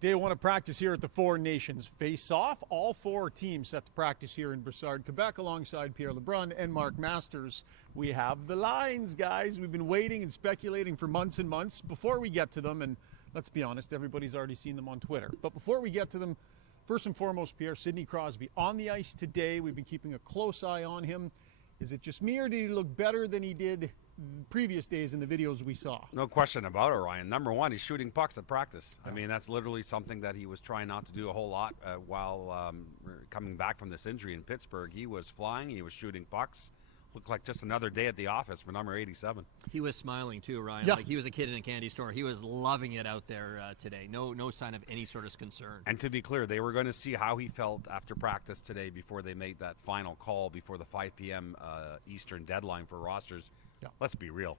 Day one of practice here at the Four Nations Face-Off. All four teams set to practice here in Rishaug, Quebec, alongside Pierre LeBrun and Mark Masters. We have the lines, guys. We've been waiting and speculating for months and months. Before we get to them, and let's be honest, everybody's already seen them on Twitter. But before we get to them, first and foremost, Pierre, Sidney Crosby on the ice today. We've been keeping a close eye on him. Is it just me, or did he look better than he did previous days in the videos we saw? No question about it, Ryan. Number one, he's shooting pucks at practice. I mean, that's literally something that he was trying not to do a whole lot while coming back from this injury in Pittsburgh. He was flying, he was shooting pucks. Looked like just another day at the office for number 87. He was smiling too, Ryan. Yeah. Like he was a kid in a candy store. He was loving it out there today. No sign of any sort of concern. And to be clear, they were going to see how he felt after practice today before they made that final call before the 5 p.m. Eastern deadline for rosters. Yeah. Let's be real.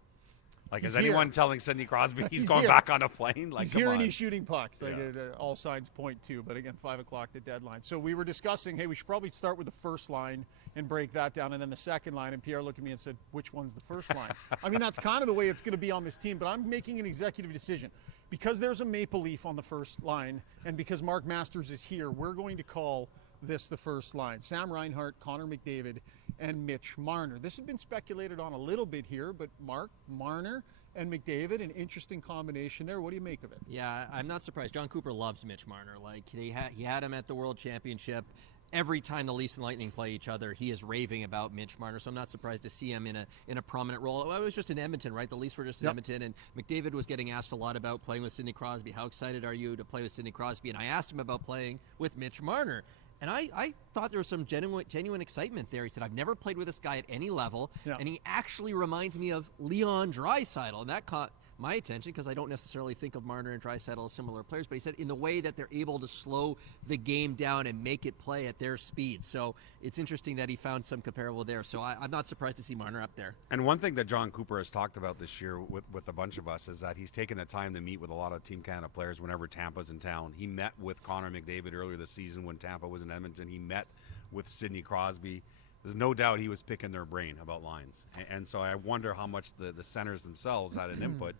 Like, is anyone telling Sidney Crosby he's going back on a plane? Like, he's come here on. and he's shooting pucks. Like, all signs point to. But again, 5 o'clock the deadline. So we were discussing, hey, we should probably start with the first line and break that down, and then the second line. And Pierre looked at me and said, which one's the first line? I mean, that's kind of the way it's going to be on this team. But I'm making an executive decision. Because there's a Maple Leaf on the first line, and because Mark Masters is here, we're going to call this the first line. Sam Reinhart, Connor McDavid, and Mitch Marner. This has been speculated on a little bit here, but Mark, Marner, and McDavid, an interesting combination there. What do you make of it? Yeah, I'm not surprised. John Cooper loves Mitch Marner. Like he had him at the World Championship. Every time the Leafs and Lightning play each other, he is raving about Mitch Marner. So I'm not surprised to see him in a prominent role. I was just in Edmonton, right? The Leafs were just in Edmonton, and McDavid was getting asked a lot about playing with Sidney Crosby. How excited are you to play with Sidney Crosby? And I asked him about playing with Mitch Marner. And I thought there was some genuine excitement there. He said, I've never played with this guy at any level, and he actually reminds me of Leon Draisaitl. And that caught my attention because I don't necessarily think of Marner and Draisaitl as similar players, but he said in the way that they're able to slow the game down and make it play at their speed. So it's interesting that he found some comparable there. So I'm not surprised to see Marner up there. And one thing that John Cooper has talked about this year with a bunch of us is that he's taken the time to meet with a lot of Team Canada players whenever Tampa's in town. He met with Connor McDavid earlier this season when Tampa was in Edmonton. He met with Sidney Crosby. There's no doubt he was picking their brain about lines. And so I wonder how much the centers themselves had an input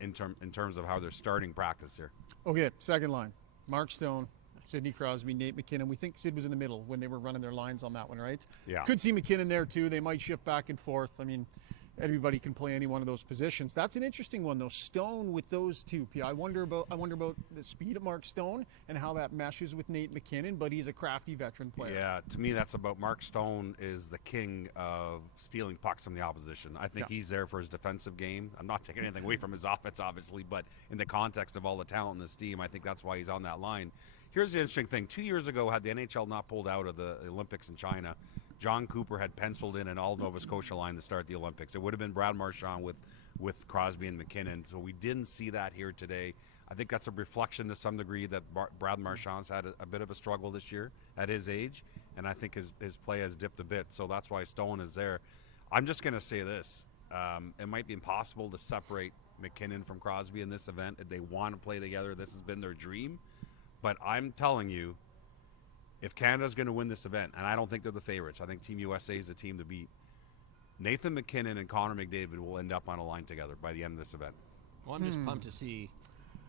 in terms of how they're starting practice here. Okay, second line. Mark Stone, Sidney Crosby, Nate MacKinnon. We think Sid was in the middle when they were running their lines on that one, right? Yeah. Could see MacKinnon there too. They might shift back and forth. I mean, everybody can play any one of those positions. That's an interesting one, though. Stone with those two. I wonder about the speed of Mark Stone and how that meshes with Nate MacKinnon, but he's a crafty veteran player. Yeah, to me that's about Mark Stone is the king of stealing pucks from the opposition. I think he's there for his defensive game. I'm not taking anything away from his offense, obviously, but in the context of all the talent in this team, I think that's why he's on that line. Here's the interesting thing. 2 years ago, had the NHL not pulled out of the Olympics in China, John Cooper had penciled in an all-Nova Scotia line to start the Olympics. It would have been Brad Marchand with Crosby and MacKinnon, so we didn't see that here today. I think that's a reflection to some degree that Brad Marchand's had a bit of a struggle this year at his age, and I think his play has dipped a bit, so that's why Stone is there. I'm just going to say this. It might be impossible to separate MacKinnon from Crosby in this event. If they want to play together, this has been their dream. But I'm telling you, if Canada's going to win this event, and I don't think they're the favorites, I think Team USA is the team to beat, Nathan MacKinnon and Connor McDavid will end up on a line together by the end of this event. Well, I'm just pumped to see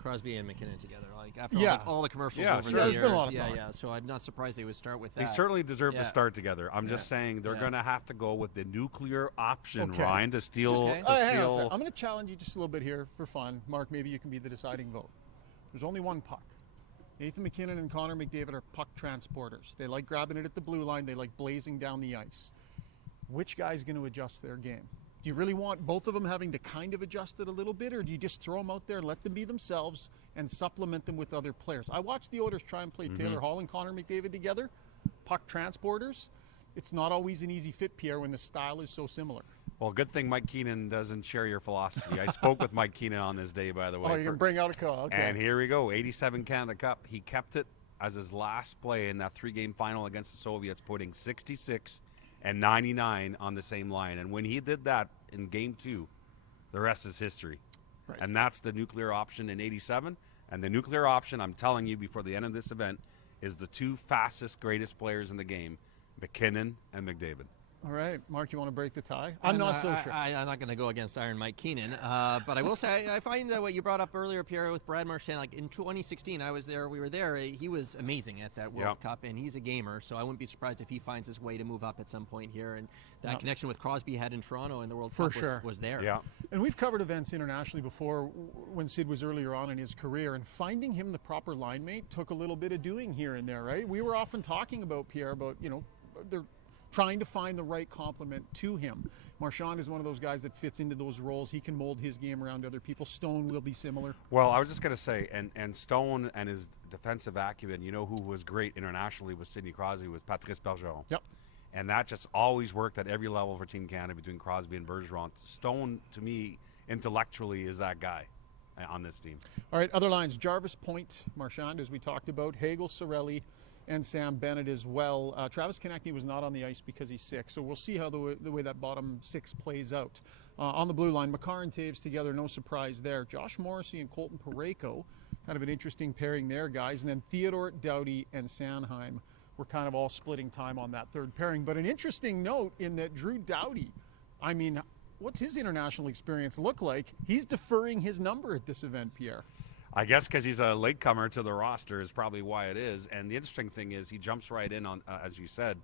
Crosby and MacKinnon together. Like after all the commercials over the there's years. Been a lot of talk. So I'm not surprised they would start with that. They certainly deserve to start together. I'm just saying they're going to have to go with the nuclear option, Ryan, to steal. I'm going to challenge you just a little bit here for fun. Mark, maybe you can be the deciding vote. There's only one puck. Nathan MacKinnon and Connor McDavid are puck transporters. They like grabbing it at the blue line. They like blazing down the ice. Which guy's going to adjust their game? Do you really want both of them having to kind of adjust it a little bit, or do you just throw them out there and let them be themselves and supplement them with other players? I watched the Oilers try and play Taylor Hall and Connor McDavid together, puck transporters. It's not always an easy fit, Pierre, when the style is so similar. Well, good thing Mike Keenan doesn't share your philosophy. I spoke with Mike Keenan on this day, by the way. Oh, you're going to bring out a call. Okay. And here we go, 87 Canada Cup. He kept it as his last play in that 3-game final against the Soviets, putting 66 and 99 on the same line. And when he did that in Game 2, the rest is history. Right. And that's the nuclear option in 87. And the nuclear option, I'm telling you before the end of this event, is the two fastest, greatest players in the game, MacKinnon and McDavid. All right, Mark, you want to break the tie? I'm not so sure. I'm not going to go against Iron Mike Keenan, but I will say I find that what you brought up earlier, Pierre, with Brad Marchand, like in 2016, I was there, we were there. He was amazing at that World Cup, and he's a gamer, so I wouldn't be surprised if he finds his way to move up at some point here. And that connection with Crosby had in Toronto in the World Cup was there. Yeah. And we've covered events internationally before when Sid was earlier on in his career, and finding him the proper line mate took a little bit of doing here and there, right? We were often talking about Pierre, about, they're trying to find the right complement to him. Marchand is one of those guys that fits into those roles. He can mold his game around other people. Stone will be similar. Well, I was just going to say, and Stone and his defensive acumen, who was great internationally with Sidney Crosby was Patrice Bergeron. Yep. And that just always worked at every level for Team Canada between Crosby and Bergeron. Stone, to me, intellectually is that guy on this team. All right, other lines. Jarvis, Point, Marchand, as we talked about. Hagel, Cirelli, and Sam Bennett as well. Travis Konechny was not on the ice because he's sick, so we'll see how the way that bottom six plays out. On the blue line, Makar and Taves together, no surprise there. Josh Morrissey and Colton Parayko, kind of an interesting pairing there, guys. And then Theodore, Doughty, and Sanheim were kind of all splitting time on that third pairing. But an interesting note in that Drew Doughty, I mean, what's his international experience look like? He's deferring his number at this event, Pierre. I guess because he's a latecomer to the roster is probably why it is. And the interesting thing is he jumps right in on, as you said,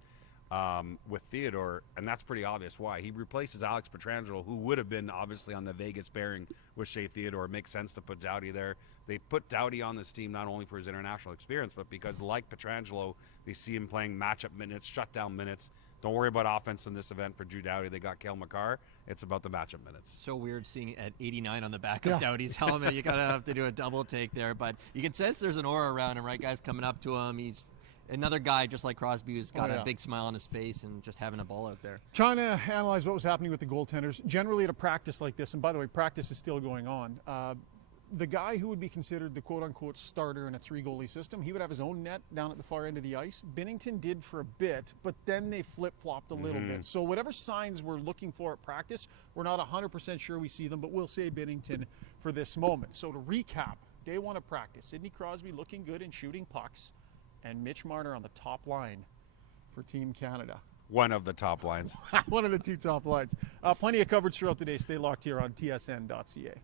with Theodore, and that's pretty obvious why. He replaces Alex Pietrangelo, who would have been obviously on the Vegas pairing with Shea Theodore. It makes sense to put Doughty there. They put Doughty on this team not only for his international experience, but because, like Pietrangelo, they see him playing matchup minutes, shutdown minutes. Don't worry about offense in this event for Drew Doughty. They got Cale Makar. It's about the matchup minutes. So weird seeing at 89 on the back of Doughty's helmet. You gotta have to do a double take there, but you can sense there's an aura around him, right? Guys coming up to him. He's another guy just like Crosby who's got a big smile on his face and just having a ball out there. Trying to analyze what was happening with the goaltenders. Generally at a practice like this, and by the way, practice is still going on. The guy who would be considered the quote-unquote starter in a three-goalie system, he would have his own net down at the far end of the ice. Binnington did for a bit, but then they flip-flopped a little bit. So whatever signs we're looking for at practice, we're not 100% sure we see them, but we'll say Binnington for this moment. So to recap, day one of practice, Sidney Crosby looking good and shooting pucks, and Mitch Marner on the top line for Team Canada. One of the top lines. One of the two top lines. Plenty of coverage throughout the day. Stay locked here on tsn.ca.